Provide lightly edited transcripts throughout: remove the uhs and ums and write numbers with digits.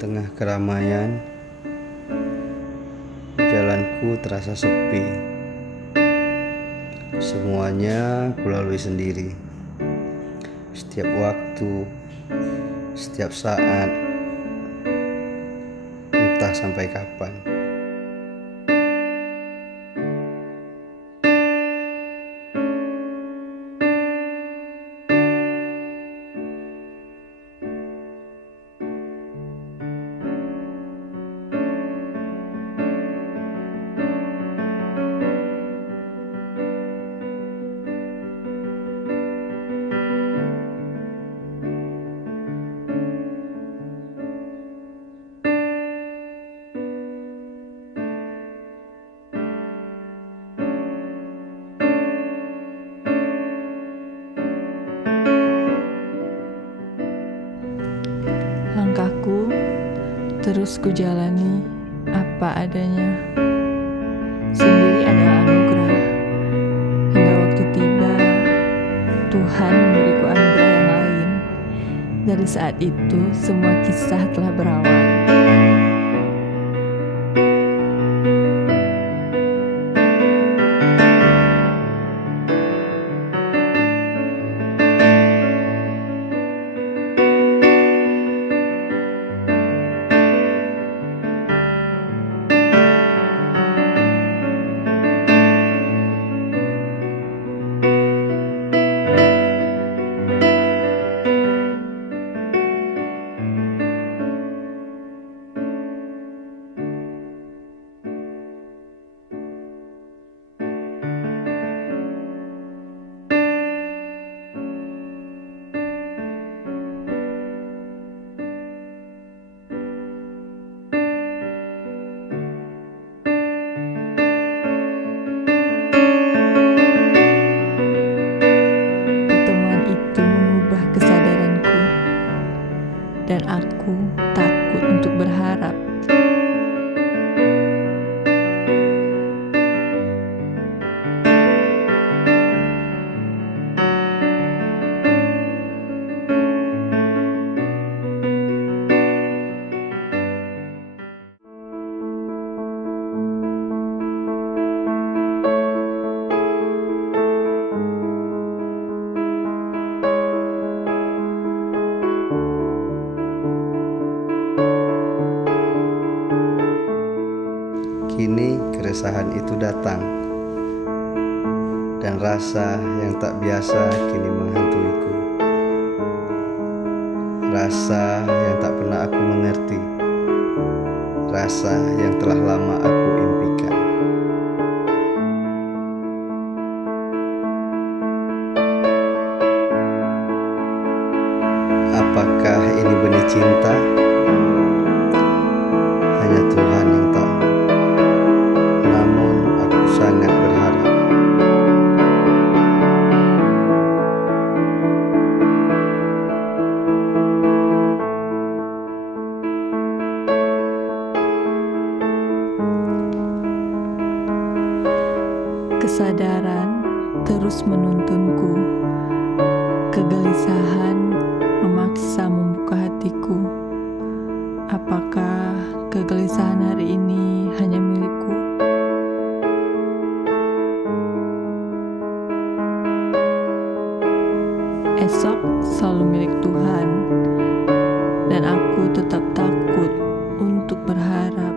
tengah keramaian, jalanku terasa sepi. Semuanya kulalui sendiri. Setiap waktu, setiap saat, entah sampai kapan. Langkahku terus kujalani apa adanya. Sendiri adalah anugerah. Hingga waktu tiba, Tuhan memberiku anugerah yang lain. Dari saat itu, semua kisah telah berawal. Dan aku takut untuk berharap. Kini keresahan itu datang, dan rasa yang tak biasa kini menghantuiku. Rasa yang tak pernah aku mengerti, rasa yang telah lama aku impikan. Apakah ini benih cinta? Hanya Tuhan yang tahu. Sangat berharap. Kesadaran terus menuntunku. Kegelisahan memaksa membuka hatiku. Apakah kegelisahan hari ini hanya milikku? Esok selalu milik Tuhan, dan aku tetap takut untuk berharap.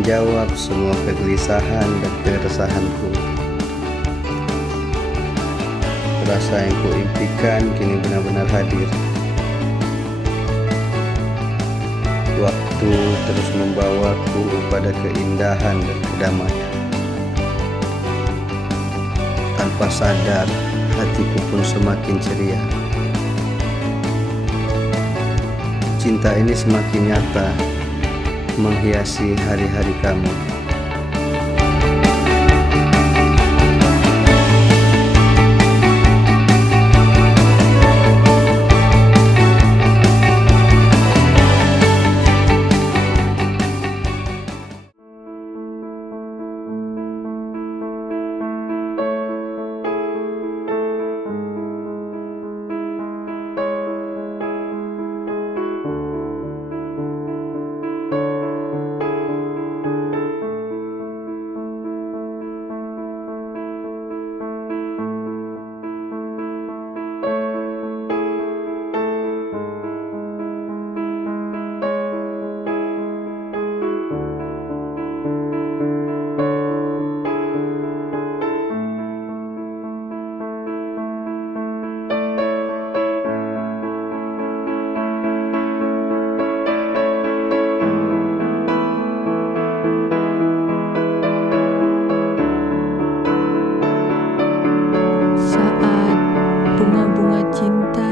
menjawab semua kegelisahan dan keresahanku. Rasa yang kuimpikan kini benar-benar hadir. Waktu terus membawaku pada keindahan dan kedamaian. Tanpa sadar, hatiku pun semakin ceria. Cinta ini semakin nyata, menghiasi hari-hari kamu.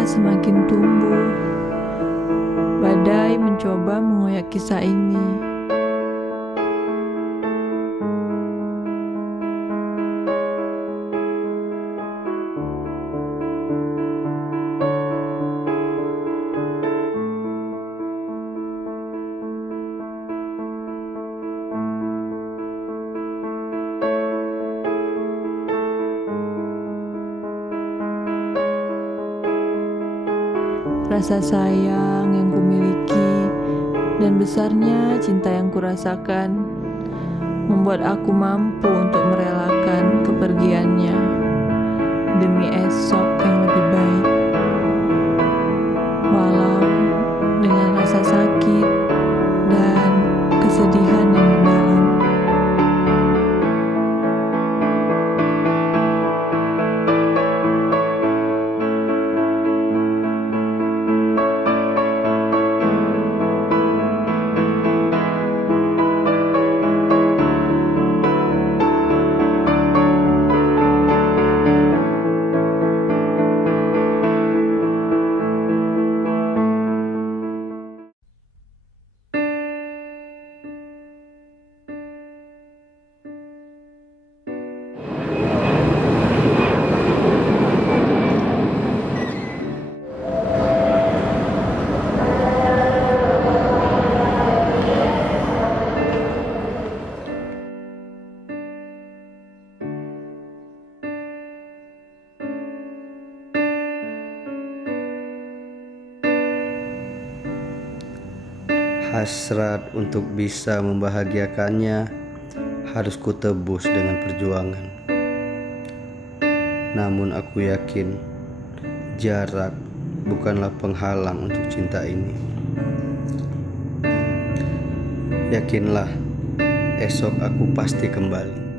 Semakin tumbuh, badai mencoba mengoyak kisah ini. Rasa sayang yang kumiliki dan besarnya cinta yang kurasakan membuat aku mampu untuk merelakan kepergiannya demi esok yang lebih baik. Walau dengan rasa sakit dan kesedihan yang mendalam. Hasrat untuk bisa membahagiakannya harus kutebus dengan perjuangan. Namun aku yakin jarak bukanlah penghalang untuk cinta ini. Yakinlah, esok aku pasti kembali.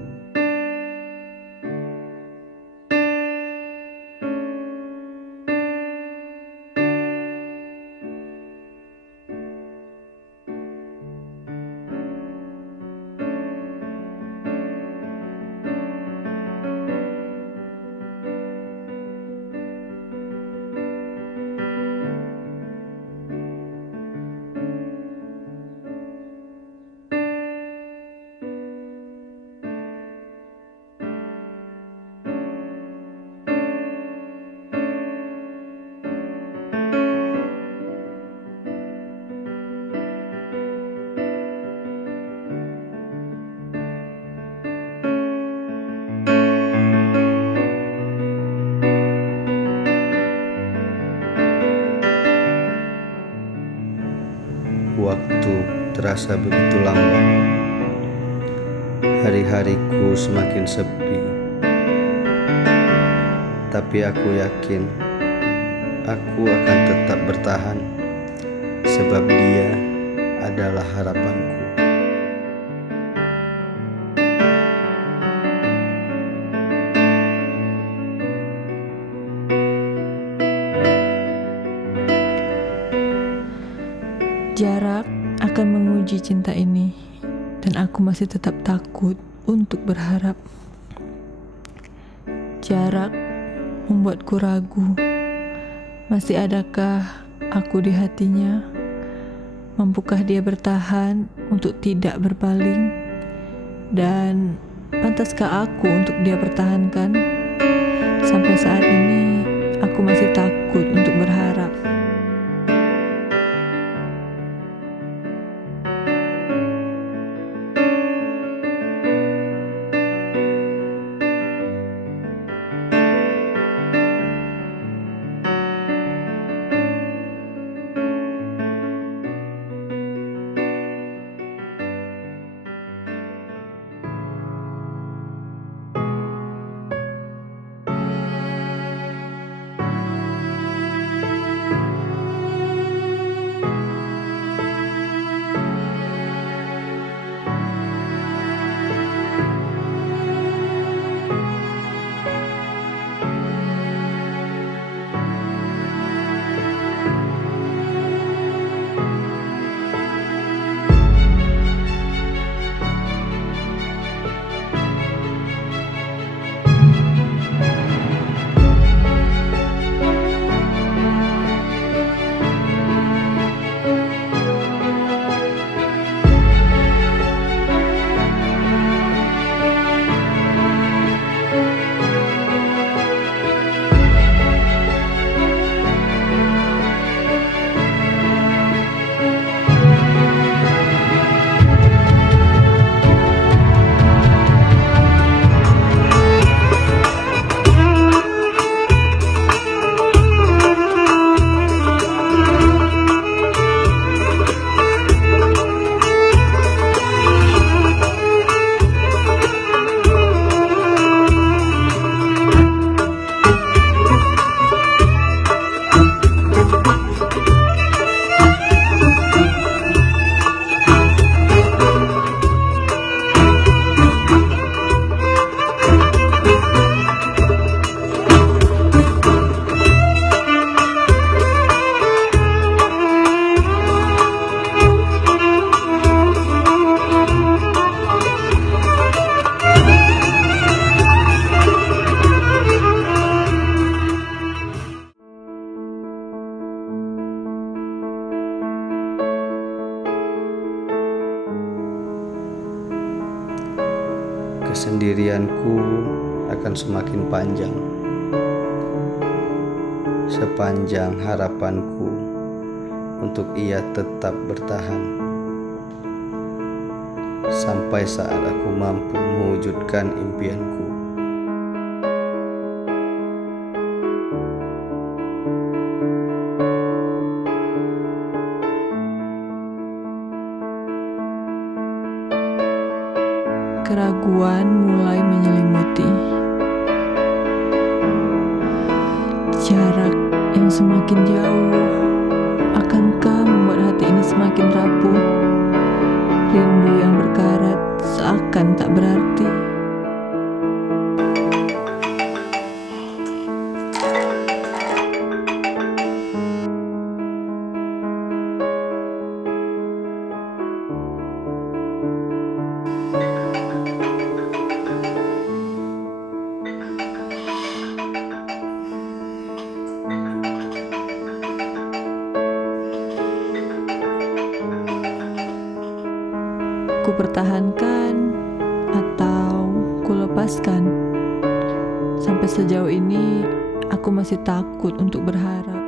Waktu terasa begitu lambat. Hari-hariku semakin sepi. Tapi aku yakin aku akan tetap bertahan, sebab dia adalah harapanku. Jarak akan menguji cinta ini, dan aku masih tetap takut untuk berharap. Jarak membuatku ragu, masih adakah aku di hatinya? Mampukah dia bertahan untuk tidak berpaling? Dan pantaskah aku untuk dia pertahankan? Sampai saat ini aku masih takut untuk berharap. Kesendirianku akan semakin panjang, sepanjang harapanku untuk ia tetap bertahan, sampai saat aku mampu mewujudkan impianku. Keraguan mulai menyelimuti. Jarak yang semakin jauh, akankah membuat hati ini semakin rapuh? Rindu yang berkarat seakan tak berarti. Ku pertahankan atau ku lepaskan? Sampai sejauh ini aku masih takut untuk berharap.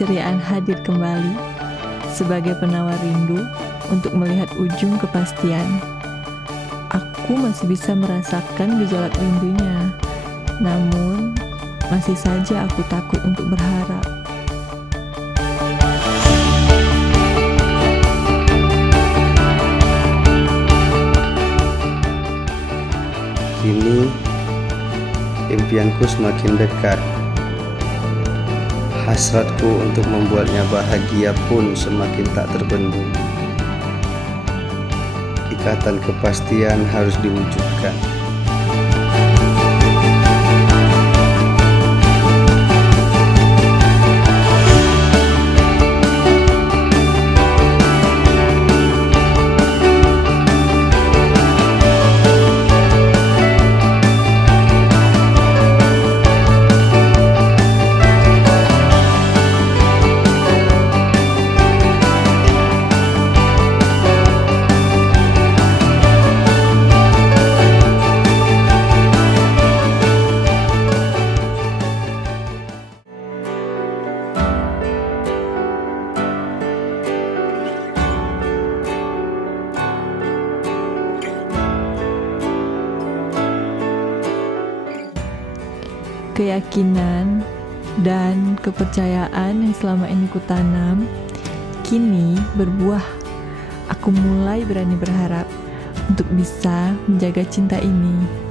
keceriaan hadir kembali sebagai penawar rindu untuk melihat ujung kepastian. Aku masih bisa merasakan gejolak rindunya, namun masih saja aku takut untuk berharap. Kini impianku semakin dekat. Hasratku untuk membuatnya bahagia pun semakin tak terbendung. Ikatan kepastian harus diwujudkan. Keyakinan dan kepercayaan yang selama ini kutanam kini berbuah. Aku mulai berani berharap untuk bisa menjaga cinta ini.